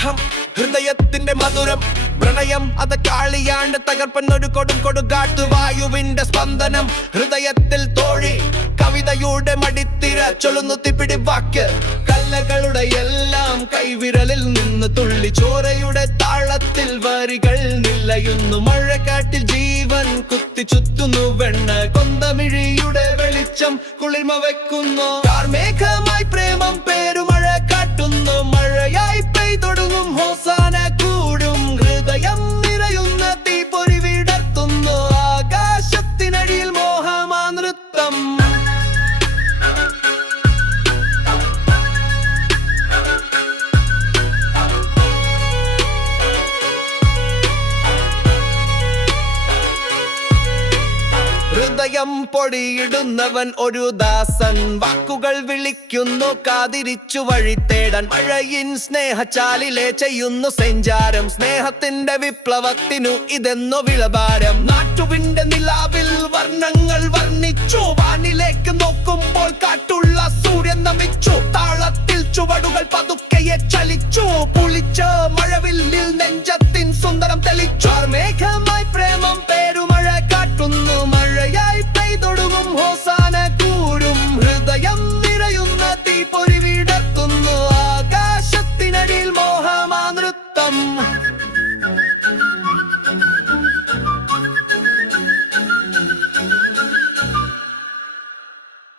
സ്നേഹം ഹൃദയത്തിന്റെ മധുരം പ്രണയം അത് കാളിയാണ്ട് തകർപ്പനൊരു കൊടുങ്കാട്ടു വായുവിന്റെ സ്പന്ദനം ഹൃദയത്തിൽ തോഴി കവിതയുടെ മടിത്തിര ചൊല്ലുന്നു തിപ്പിടി വാക്ക് കല്ലകളുടെ എല്ലാം കൈവിരലിൽ നിന്ന് തുള്ളി ചോരയുടെ താളത്തിൽ വരികൾ നിലയുന്നു മഴക്കാട്ടിൽ ജീവൻ കുത്തി ചുറ്റുന്നു വെണ്ണ കൊന്തമിഴിയുടെ വെളിച്ചം കുളിർമ വെക്കുന്നു കാർമേഘമായി പ്രേമം പേരുമഴ കാട്ടുന്നു മഴയായി പെയ്തൊടുങ്ങും ഹോസാന കൂടും ഹൃദയം നിറയുന്ന തീപ്പൊരി വിടർത്തുന്നു ആകാശത്തിനടിയിൽ മോഹമാ നൃത്തം ഹൃദയം പൊടിയിടുന്നവൻ ഒരു ദാസൻ വാക്കുകൾ വിളിക്കുന്നു കാതിരിച്ചു വഴി തേടാൻ മഴയിൻ സ്നേഹച്ചാലിലെ ചെയ്യുന്നു സഞ്ചാരം സ്നേഹത്തിന്റെ വിപ്ലവത്തിനു ഇതെന്നു വിളഭാരം നാട്ടുവിന്റെ നിലാവിൽ വർണ്ണങ്ങൾ വർണ്ണിച്ചു വാനിലേക്ക് നോക്കുമ്പോൾ കാട്ടുള്ള സൂര്യൻ നമിച്ചു താളത്തിൽ ചുവടുകൾ പതുക്കെയെ ചലിച്ചു പുളിച്ച മഴവില്ലിൽ നെഞ്ചത്തിൻ സുന്ദരം തെളിച്ചു മേഘമായി പ്രേമം